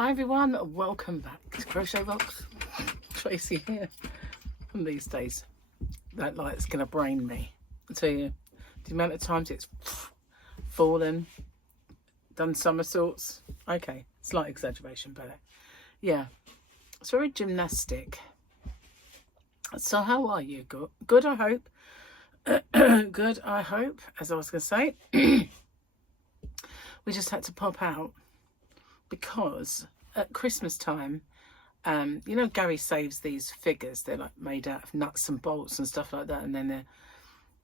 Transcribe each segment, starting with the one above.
Hi everyone, welcome back to Crochet Rocks. Tracy here. And these days, that light's gonna brain me. I tell you, the amount of times it's fallen, done somersaults. Okay, slight exaggeration, but yeah, it's very gymnastic. So how are you? Good, I hope. Good, I hope. As I was gonna say, we just had to pop out because at Christmas time, you know, Gary saves these figures. They're like made out of nuts and bolts and stuff like that, and then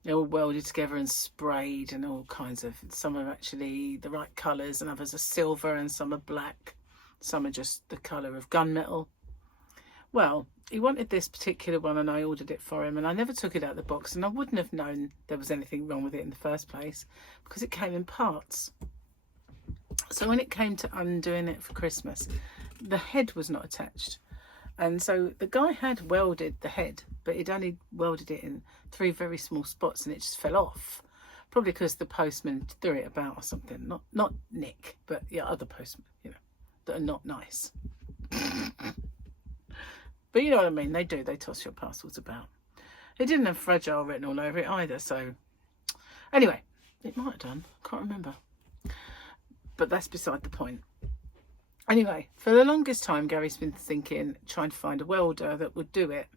they're all welded together and sprayed and all kinds of. Some are actually the right colours, and others are silver, and some are black. Some are just the colour of gunmetal. Well, he wanted this particular one, and I ordered it for him, and I never took it out of the box, and I wouldn't have known there was anything wrong with it in the first place because it came in parts. So when it came to undoing it for Christmas, the head was not attached. And so the guy had welded the head, but he'd only welded it in 3 very small spots, and it just fell off. Probably because the postman threw it about or something. Not Nick, but yeah, other postmen, you know, that are not nice. But you know what I mean, they do, they toss your parcels about. It didn't have fragile written all over it either, so anyway, it might have done, can't remember. But that's beside the point. Anyway, for the longest time, Gary's been trying to find a welder that would do it.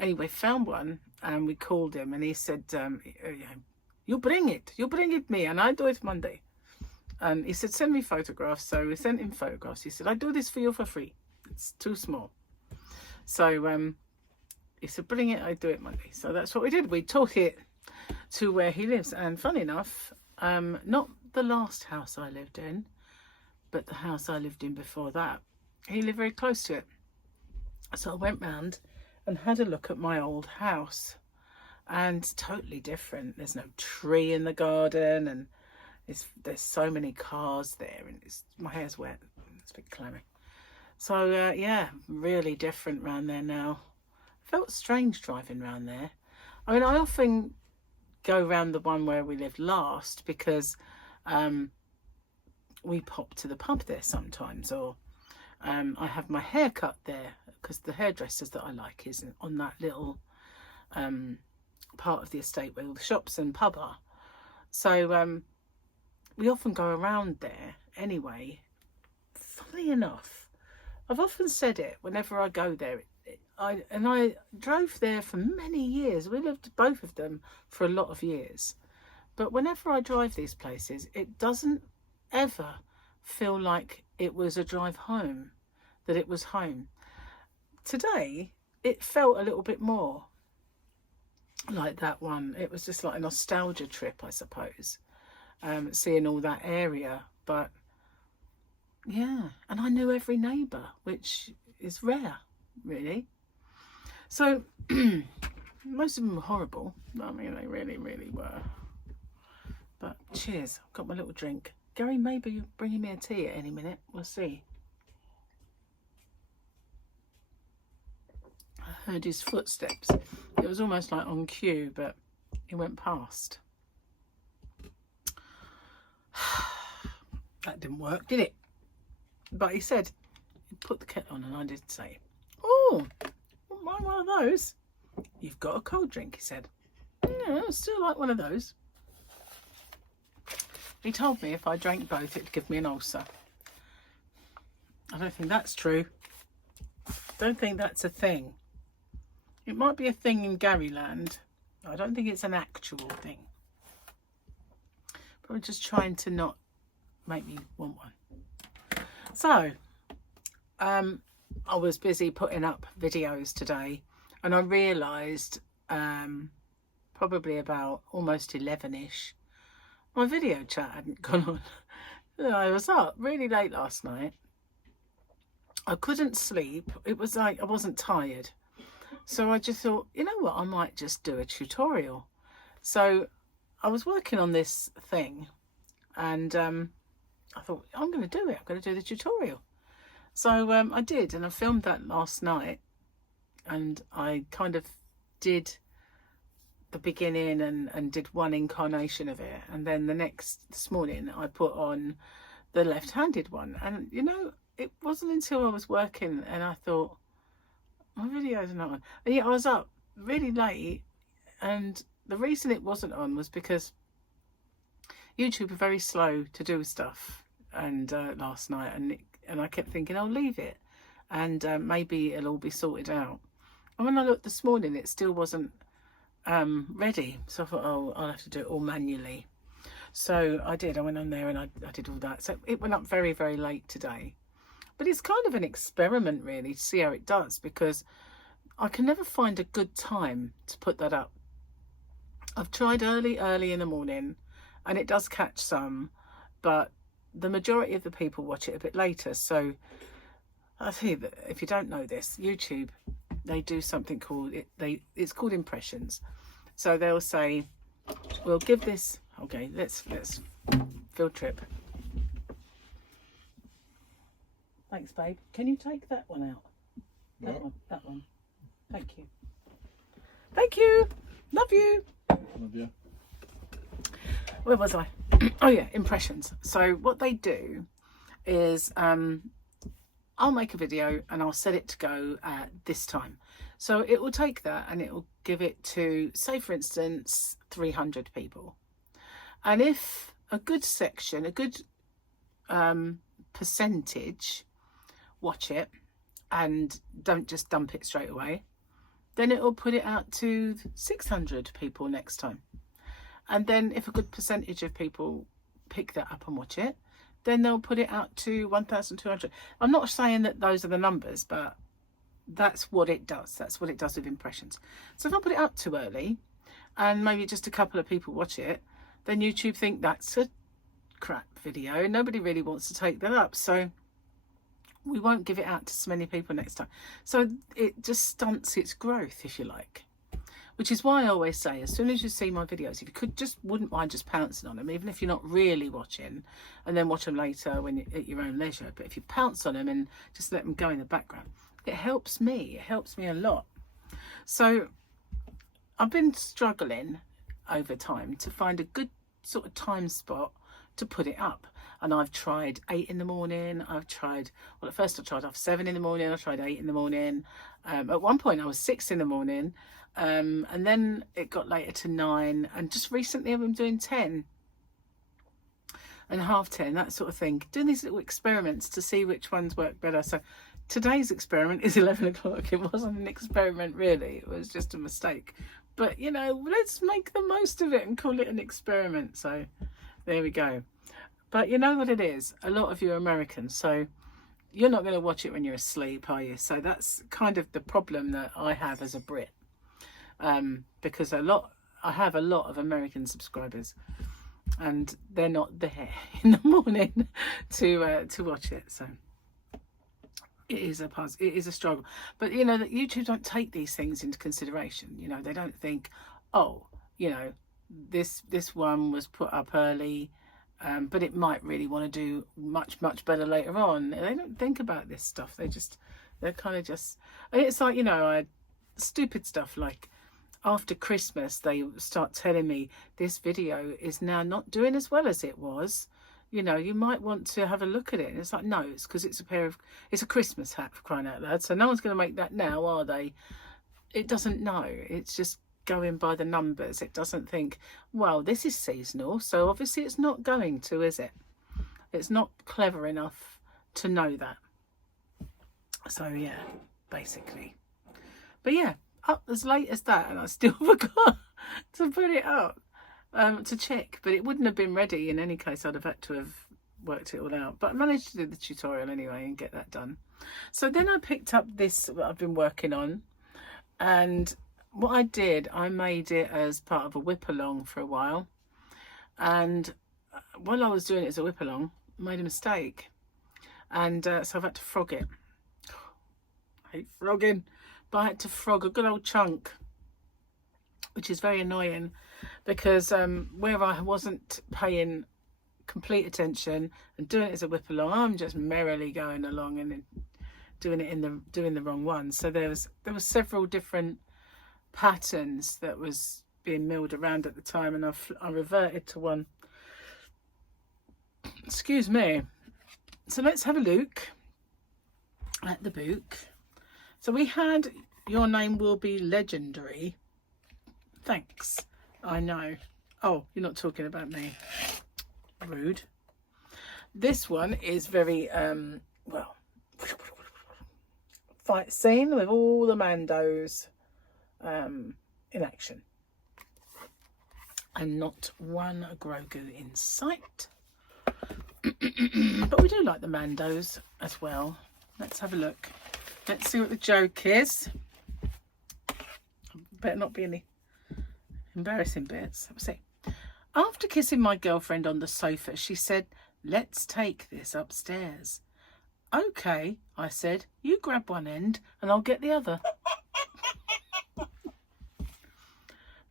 Anyway, found one, and we called him, and he said, you bring it me, and I do it Monday. And he said, send me photographs. So we sent him photographs. He said, I do this for you for free. It's too small. So he said, bring it, I do it Monday. So that's what we did. We took it to where he lives. And funny enough, not the last house I lived in, but the house I lived in before that, he lived very close to it. So I went round and had a look at my old house, and it's totally different. There's no tree in the garden, and there's so many cars there, and my hair's wet, it's a bit clammy. So yeah, really different round there now. Felt strange driving round there. I mean, I often go round the one where we lived last because we pop to the pub there sometimes, or I have my hair cut there because the hairdressers that I like is on that little part of the estate where all the shops and pub are. So we often go around there anyway. Funnily enough, I've often said it whenever I go there. I drove there for many years. We lived both of them for a lot of years. But whenever I drive these places, it doesn't ever feel like it was a drive home, that it was home. Today, it felt a little bit more like that one. It was just like a nostalgia trip, I suppose, seeing all that area. But yeah, and I knew every neighbour, which is rare, really. So most of them were horrible. I mean, they really, really were. But cheers, I've got my little drink. Gary may be bringing me a tea at any minute. We'll see. I heard his footsteps. It was almost like on cue, but he went past. That didn't work, did it? But he said, put the kettle on, and I did say, oh, wouldn't mind one of those. You've got a cold drink, he said. Yeah, I still like one of those. He told me if I drank both, it'd give me an ulcer. I don't think that's true. Don't think that's a thing. It might be a thing in Garyland. I don't think it's an actual thing. Probably just trying to not make me want one. So, I was busy putting up videos today, and I realised probably about almost 11ish, my video chat hadn't gone on. I was up really late last night. I couldn't sleep. It was like I wasn't tired. So I just thought, you know what, I might just do a tutorial. So I was working on this thing, and I thought, I'm going to do it. I'm going to do the tutorial. So I did, and I filmed that last night, and I kind of did the beginning and did one incarnation of it, and then this morning I put on the left-handed one. And you know, it wasn't until I was working and I thought, my video's not on. And yet I was up really late, and the reason it wasn't on was because YouTube are very slow to do stuff. And last night, and I kept thinking, I'll leave it, and maybe it'll all be sorted out. And when I looked this morning, it still wasn't ready. So I thought, oh, I'll have to do it all manually. So I did. I went on there and I did all that. So it went up very, very late today. But it's kind of an experiment, really, to see how it does, because I can never find a good time to put that up. I've tried early in the morning, and it does catch some, but the majority of the people watch it a bit later. So I tell you that if you don't know this, YouTube, they do something called it's called impressions. So they'll say, we'll give this, okay, let's field trip. Thanks, babe. Can you take that one out? That one. Thank you. Thank you. Love you. Love you. Where was I? Oh yeah, impressions. So what they do is I'll make a video and I'll set it to go at this time. So it will take that and it will give it to, say for instance, 300 people. And if a good section, a good percentage watch it and don't just dump it straight away, then it will put it out to 600 people next time. And then if a good percentage of people pick that up and watch it, then they'll put it out to 1,200. I'm not saying that those are the numbers, but that's what it does. That's what it does with impressions. So if I put it up too early and maybe just a couple of people watch it, then YouTube think that's a crap video. Nobody really wants to take that up. So we won't give it out to so many people next time. So it just stunts its growth, if you like. Which is why I always say, as soon as you see my videos, if you wouldn't mind just pouncing on them, even if you're not really watching, and then watch them later when you're at your own leisure. But if you pounce on them and just let them go in the background, it helps me. It helps me a lot. So I've been struggling over time to find a good sort of time spot to put it up. And I've tried 8 in the morning. I've tried, well, at first I tried off 7 in the morning. I tried 8 in the morning. At one point I was 6 in the morning. And then it got later to 9. And just recently I've been doing 10 and half 10, that sort of thing. Doing these little experiments to see which ones work better. So today's experiment is 11 o'clock. It wasn't an experiment really. It was just a mistake. But, you know, let's make the most of it and call it an experiment. So there we go. But you know what it is? A lot of you are Americans, so you're not going to watch it when you're asleep, are you? So that's kind of the problem that I have as a Brit. Because I have a lot of American subscribers, and they're not there in the morning to watch it. So it is a puzzle. It is a struggle. But you know that YouTube don't take these things into consideration. You know, they don't think, oh, you know, this one was put up early. But it might really want to do much better later on. They don't think about this stuff. They're kind of just, it's like, you know, stupid stuff like after Christmas they start telling me this video is now not doing as well as it was. You know, you might want to have a look at it. And it's like, no, it's because it's a Christmas hat, for crying out loud. So no one's going to make that now, are they? It doesn't know. It's just going by the numbers. It doesn't think, well, this is seasonal, so obviously it's not going to, is it? It's not clever enough to know that. So yeah, basically. But yeah, up as late as that, and I still forgot to put it up to check. But it wouldn't have been ready in any case. I'd have had to have worked it all out. But I managed to do the tutorial anyway and get that done. So then I picked up this that I've been working on, and what I did, I made it as part of a whip along for a while, and while I was doing it as a whip along, I made a mistake, and so I've had to frog it. I hate frogging, but I had to frog a good old chunk, which is very annoying because where I wasn't paying complete attention and doing it as a whip along, I'm just merrily going along and doing the wrong one. So there was several different patterns that was being milled around at the time, and I reverted to one. Excuse me. So let's have a look at the book. So we had Your Name Will Be Legendary. Thanks. I know. Oh, you're not talking about me. Rude. This one is very, well, fight scene with all the Mandos in action. And not one Grogu in sight. But we do like the Mandos as well. Let's have a look. Let's see what the joke is. Better not be any embarrassing bits. Let's see. After kissing my girlfriend on the sofa, she said, "Let's take this upstairs." "Okay," I said. "You grab one end and I'll get the other."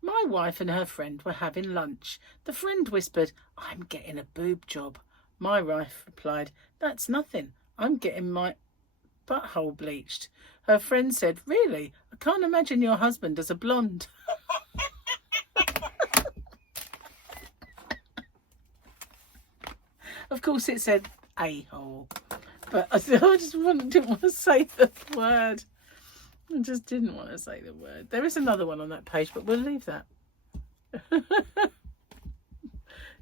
My wife and her friend were having lunch. The friend whispered, "I'm getting a boob job." My wife replied, "That's nothing. I'm getting my butthole bleached." Her friend said, "Really? I can't imagine your husband as a blonde." Of course it said a-hole, but I just didn't want to say the word. I just didn't want to say the word. There is another one on that page, but we'll leave that.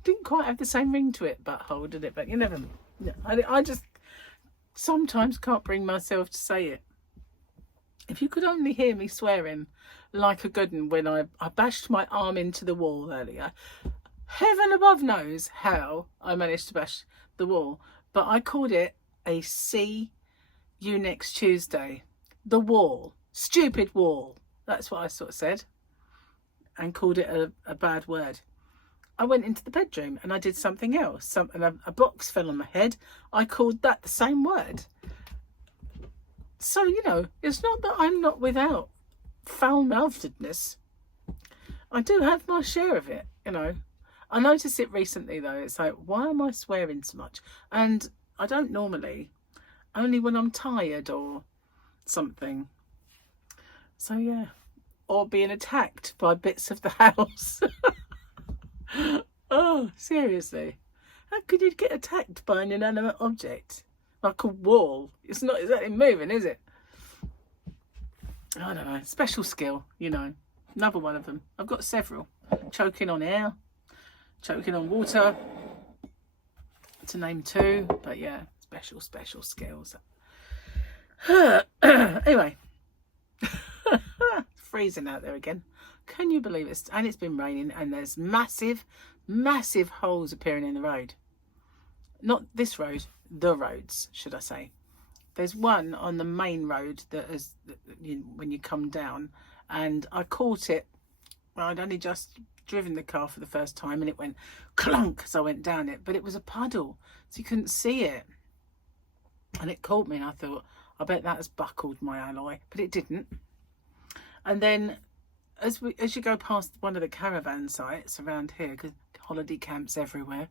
Didn't quite have the same ring to it, butthole, did it? But you never know. I just sometimes can't bring myself to say it. If you could only hear me swearing like a good one when I bashed my arm into the wall earlier. Heaven above knows how I managed to bash the wall. But I called it a see you next Tuesday. The wall. Stupid wall. That's what I sort of said. And called it a bad word. I went into the bedroom and I did something else. A box fell on my head. I called that the same word. So, you know, it's not that I'm not without foul-mouthedness. I do have my share of it, you know. I noticed it recently, though. It's like, why am I swearing so much? And I don't normally. Only when I'm tired or something. So, yeah. Or being attacked by bits of the house. Oh, seriously. How could you get attacked by an inanimate object? Like a wall. It's not exactly moving, is it? I don't know. Special skill, you know. Another one of them. I've got several. Choking on air. Choking on water. To name two. But yeah, special skills. Anyway. It's freezing out there again. Can you believe it? And it's been raining and there's massive holes appearing in the road. Not this road. The roads, should I say. There's one on the main road that is when you come down, and I caught it. Well, I'd only just driven the car for the first time and it went clunk as I went down it, but it was a puddle so you couldn't see it, and it caught me and I thought, I bet that has buckled my alloy, but it didn't. And then as you go past one of the caravan sites around here, because holiday camps everywhere,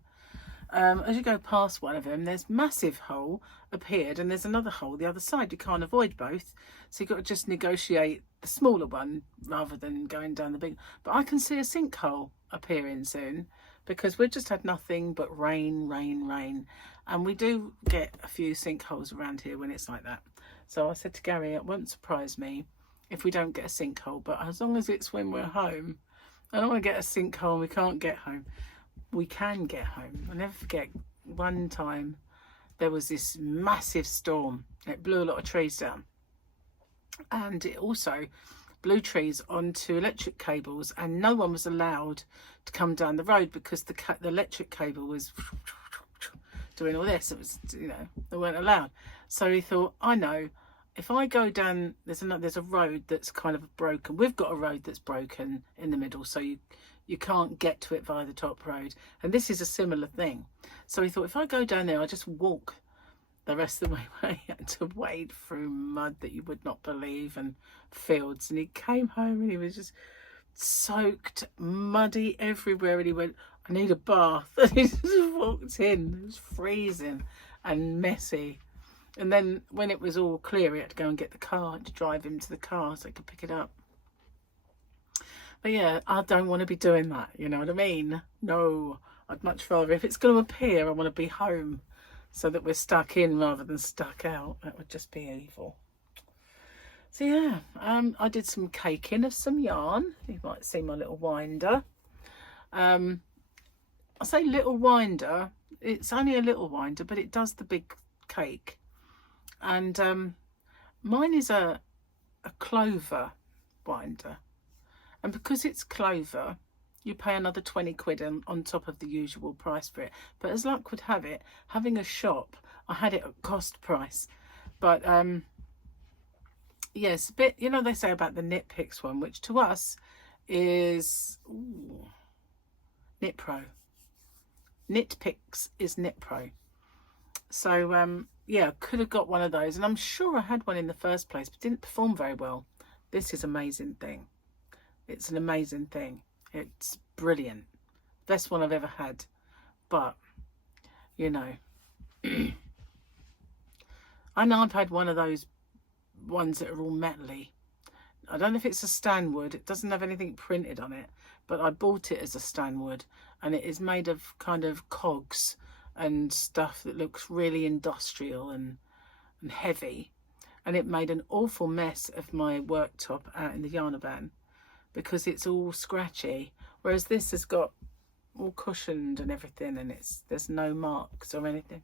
as you go past one of them, there's massive hole appeared and there's another hole the other side. You can't avoid both, so you've got to just negotiate the smaller one rather than going down the big. But I can see a sinkhole appearing soon because we've just had nothing but rain, and we do get a few sinkholes around here when it's like that. So I said to Gary, it won't surprise me if we don't get a sinkhole, but as long as it's when we're home. I don't want to get a sinkhole and we can't get home. We can get home. I'll never forget one time there was this massive storm. It blew a lot of trees down, and it also blew trees onto electric cables, and no one was allowed to come down the road because the electric cable was doing all this. It was, you know, they weren't allowed. So he thought, I know, if I go down, there's a road that's kind of broken. We've got a road that's broken in the middle, so you can't get to it via the top road. And this is a similar thing. So he thought, if I go down there, I'll just walk the rest of my way. He had to wade through mud that you would not believe and fields. And he came home and he was just soaked, muddy everywhere. And he went, I need a bath. And he just walked in. It was freezing and messy. And then when it was all clear, he had to go and get the car to drive him to the car so he could pick it up. But yeah, I don't want to be doing that, you know what I mean? No, I'd much rather, if it's going to appear, I want to be home so that we're stuck in rather than stuck out. That would just be evil. So yeah, I did some caking of some yarn. You might see my little winder. I say little winder, it's only a little winder, but it does the big cake. And mine is a clover winder, and because it's clover, you pay another 20 quid on top of the usual price for it. But as luck would have it, having a shop, I had it at cost price. But yes, a bit, you know, they say about the Knit Picks one, which to us is Knit Pro. Knit Picks is Knit Pro. So yeah, could have got one of those, and I'm sure I had one in the first place, but didn't perform very well. This is an amazing thing. It's an amazing thing. It's brilliant. Best one I've ever had. But you know, I know I've had one of those ones that are all metally. I don't know if it's a stanwood. It doesn't have anything printed on it, but I bought it as a stanwood, and it is made of kind of cogs and stuff that looks really industrial and heavy. And it made an awful mess of my worktop out in the Yarnaban because it's all scratchy, whereas this has got all cushioned and everything, and there's no marks or anything.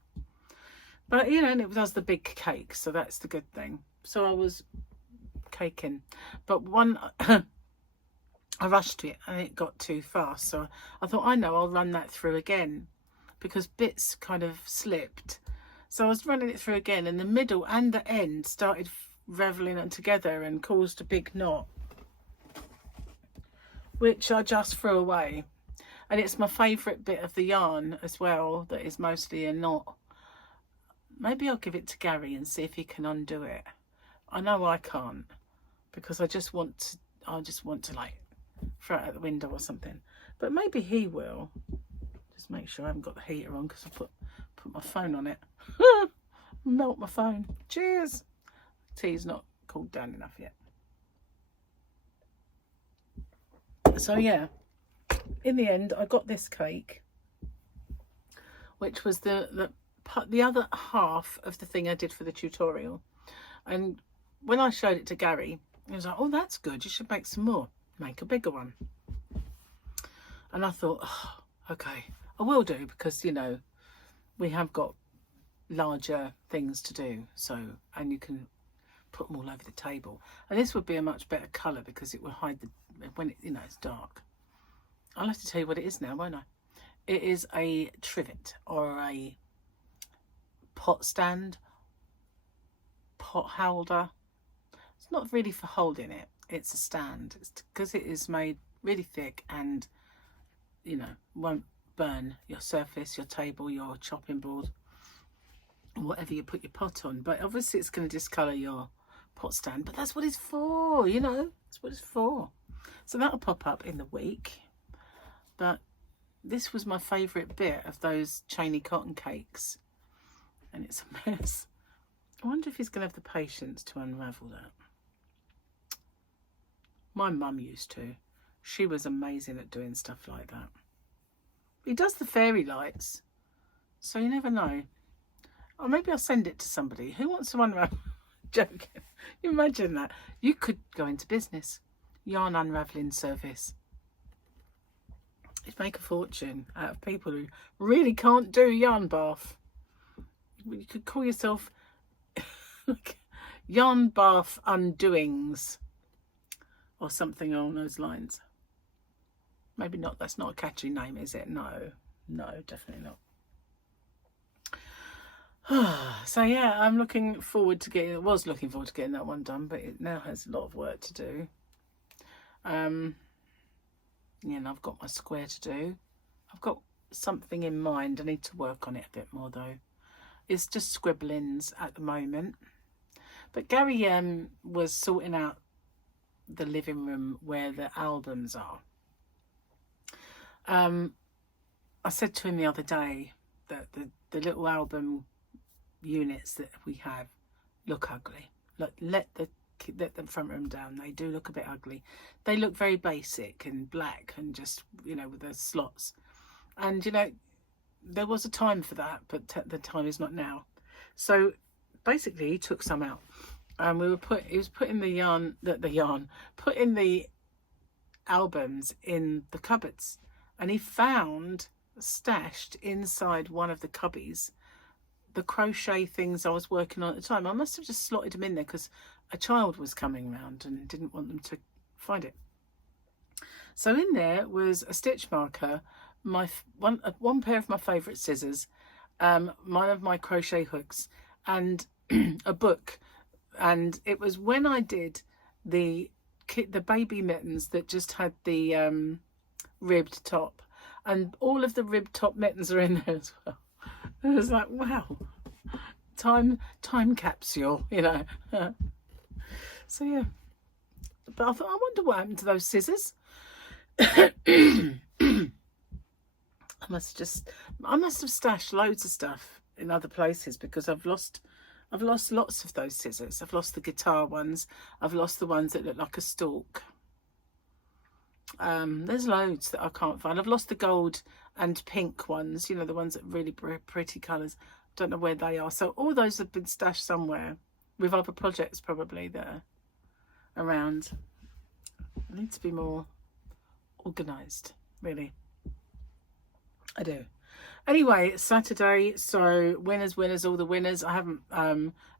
But you know, and it does the big cake, so that's the good thing. So I was caking, but one I rushed it and it got too fast, so I thought, I know, I'll run that through again, because bits kind of slipped. So I was running it through again, and the middle and the end started raveling on together and caused a big knot, which I just threw away. And it's my favourite bit of the yarn as well, that is mostly a knot. Maybe I'll give it to Gary and see if he can undo it. I know I can't, because I just want to like throw it out the window or something. But maybe he will. Just make sure I haven't got the heater on, because I put my phone on it. Melt my phone. Cheers. Tea's not cooled down enough yet. So yeah, in the end I got this cake, which was the other half of the thing I did for the tutorial. And when I showed it to Gary, he was like, oh, that's good, you should make some more, make a bigger one. And I thought, oh, okay, I will do, because you know, we have got larger things to do, so, and you can put them all over the table. And this would be a much better colour, because it will hide the, when it, you know, it's dark. I'll have to tell you what it is now, won't I? It is a trivet, or a pot stand, pot holder. It's not really for holding it, it's a stand. It's because it is made really thick and, you know, won't burn your surface, your table, your chopping board, whatever you put your pot on. But obviously it's going to discolour your pot stand, but that's what it's for, you know, that's what it's for. So that'll pop up in the week. But this was my favourite bit of those chainy cotton cakes, and it's a mess. I wonder if he's going to have the patience to unravel that. My mum used to. She was amazing at doing stuff like that. He does the fairy lights, so you never know. Or maybe I'll send it to somebody. Who wants to unravel? Joking. Imagine that. You could go into business. Yarn unravelling service. You'd make a fortune out of people who really can't do yarn bath. You could call yourself Yarn Bath Undoings, or something along those lines. Maybe not. That's not a catchy name, is it? No, definitely not. So yeah, I'm looking forward to getting. I was looking forward to getting that one done, but it now has a lot of work to do. Yeah, and I've got my square to do. I've got something in mind. I need to work on it a bit more though. It's just scribblings at the moment. But Gary was sorting out the living room where the albums are. I said to him the other day that the little album units that we have look ugly. Look, let the front room down. They do look a bit ugly. They look very basic and black and just, you know, with the slots. And, you know, there was a time for that, but the time is not now. So basically he took some out, and he was putting putting the albums in the cupboards, and he found stashed inside one of the cubbies the crochet things I was working on at the time. I must have just slotted them in there because a child was coming around and didn't want them to find it. So in there was a stitch marker, one pair of my favourite scissors, one of my crochet hooks, and a book. And it was when I did the baby mittens that just had the ribbed top, and all of the ribbed top mittens are in there as well. It was like, wow, time capsule, you know. So yeah, but I thought, I wonder what happened to those scissors. I must have stashed loads of stuff in other places, because I've lost lots of those scissors. I've lost the guitar ones. I've lost the ones that look like a stalk. There's loads that I can't find. I've lost the gold and pink ones, you know, the ones that are really pretty colours. Don't know where they are. So all those have been stashed somewhere with other projects probably that are around. I need to be more organised, really. I do. Anyway, it's Saturday, so winners, all the winners. I haven't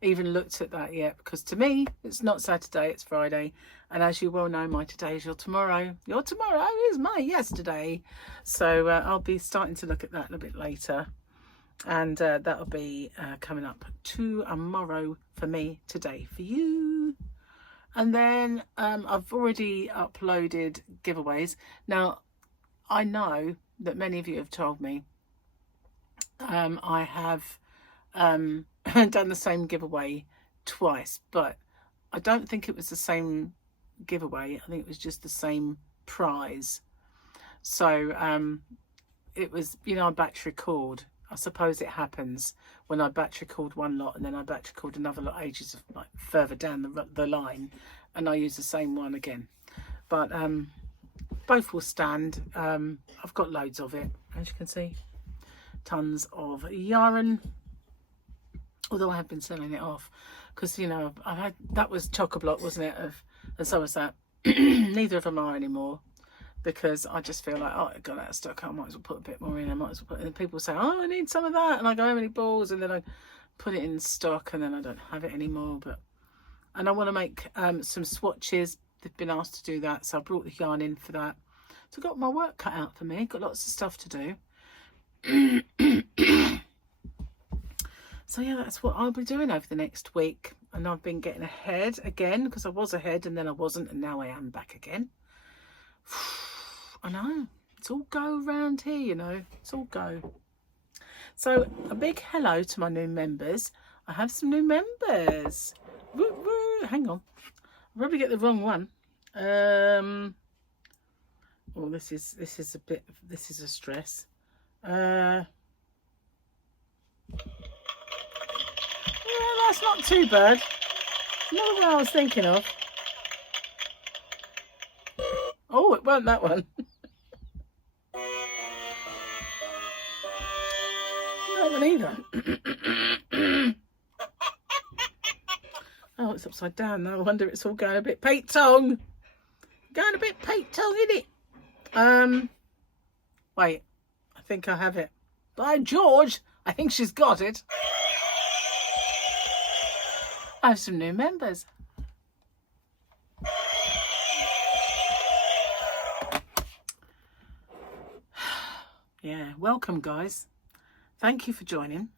even looked at that yet, because to me, it's not Saturday, it's Friday. And as you well know, my today is your tomorrow. Your tomorrow is my yesterday. So I'll be starting to look at that a bit later. And that'll be coming up tomorrow for me, today for you. And then I've already uploaded giveaways. Now, I know that many of you have told me I have done the same giveaway twice, but I don't think it was the same giveaway. I think it was just the same prize. So it was, you know, I batch record. I suppose it happens when I batch record one lot and then I batch record another lot ages of, like, further down the line, and I use the same one again. But both will stand. I've got loads of it, as you can see. Tons of yarn, although I have been selling it off, because, you know, I've had, that was chock-a-block, wasn't it, and so was that. Neither of them are anymore, because I just feel like, oh, I got out of stock, I might as well put a bit more in, I might as well put, and people say, oh, I need some of that, and I go, how many balls, and then I put it in stock, and then I don't have it anymore. And I want to make some swatches. They've been asked to do that, so I brought the yarn in for that. So I've got my work cut out for me, got lots of stuff to do. So yeah, that's what I'll be doing over the next week. And I've been getting ahead again, because I was ahead and then I wasn't, and now I am back again. I know, it's all go around here, you know, it's all go. So a big hello to my new members. I have some new members. Woo, woo. Hang on, I'll probably get the wrong one. Oh, this is a stress. Yeah, that's not too bad. Not what I was thinking of. Oh, it wasn't that one. That one either. Oh, it's upside down now. I wonder, it's all going a bit Pete-tong. Going a bit Pete-tong, isn't it? Wait, I think I have it. By George, I think she's got it. I have some new members. Yeah, welcome, guys. Thank you for joining.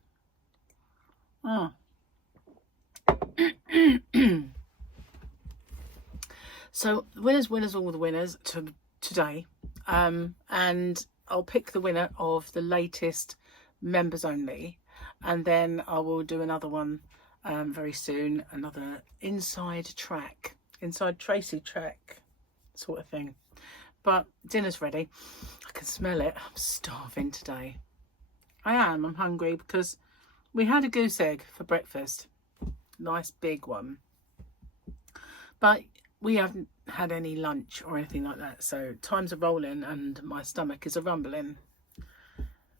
Oh. So winners, all the winners today, and I'll pick the winner of the latest members only, and then I will do another one very soon, another inside Tracy track sort of thing. But dinner's ready. I can smell it. I'm starving today. I'm hungry, because we had a goose egg for breakfast, nice big one, but we haven't had any lunch or anything like that, so time's a rolling and my stomach is a rumbling.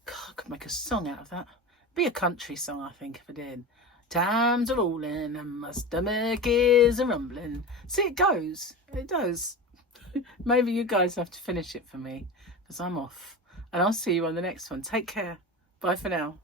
God, could make a song out of that. Be a country song, I think, if I did. Times are rolling and my stomach is a rumbling. See, it goes. It does. Maybe you guys have to finish it for me because I'm off. And I'll see you on the next one. Take care. Bye for now.